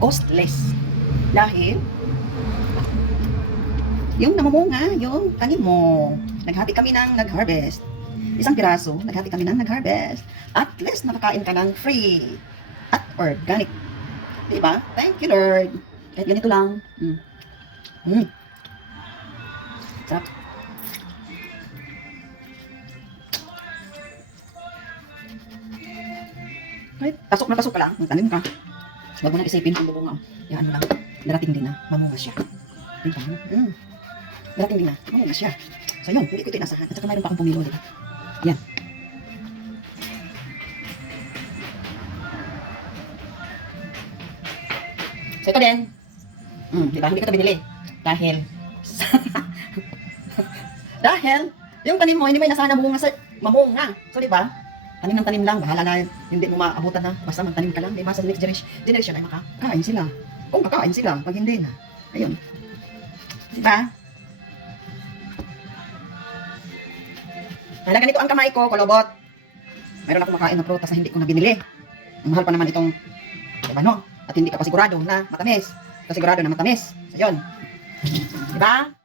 costless. Dahil, yung namumunga, yung tanim mo, naghati kami ng nag-harvest. Isang piraso, naghati kami ng nag-harvest. At least nakakain ka ng free at organic. Diba? Thank you, Lord. Kahit ganito lang. Sarap. Kahit pasok na pasok ka lang, magtanim ka. Huwag mo na isipin kung bubunga. Yan ano lang, darating din na, mamunga siya. Diba? Darating din na, mamunga siya. So yun, hindi ko ito inasahan. At saka mayroon pa akong pumilo, diba? Yan. So ito din. Diba? Hindi ko ito binili. Dahil, dahil, yung tanim mo, hindi mo inasahan na mamunga. So diba? Tanim ng tanim lang, bahala na hindi mo maabutan na. Basta magtanim ka lang, diba? Sa next generation ay makakain sila. Kung kakain sila, pag hindi na. Ayun. Diba? Kaya ganito ang kamay ko, kolobot. Mayroon akong makain na prutas na hindi ko na binili. Ang mahal pa naman itong, diba no? At hindi ka pa sigurado na matamis. So sigurado na matamis. So yun. Diba?